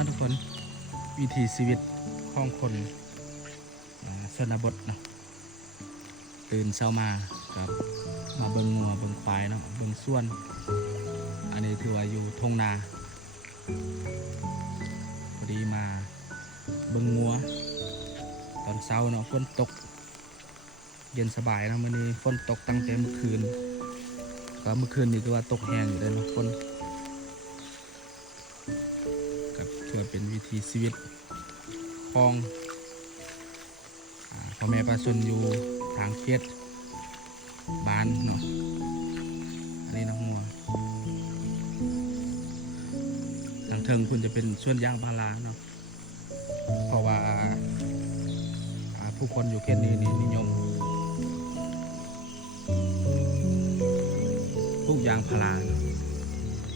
นะทุกคนวิถีชีวิตของคนชนบทเนาะตื่นเช้ามากับมาเบิ่งงัวเบิ่งควายเนาะเบิ่งส่วนอันนี้ถือว่าอยู่ทงนาพอดีมาเบิ่งงัวตอนเช้าเนาะฝนตกเย็นสบายนะมื้อนี้ฝนตกตั้งแต่เมื่อคืนก็เมื่อคืนนี่ถือว่าตกแห้งอยู่เลยเนาะฝนกับถือว่าเป็นวิถีชีวิตของพ่อแม่ประชาชนอยู่ทางเขตบ้านเนาะอันนี้นะงัวทางเทิงคุณจะเป็นส่วนยางพาราเนาะเพราะว่าผู้คนอยู่เขตนี้นิยมปลูกยางพาราเนาะ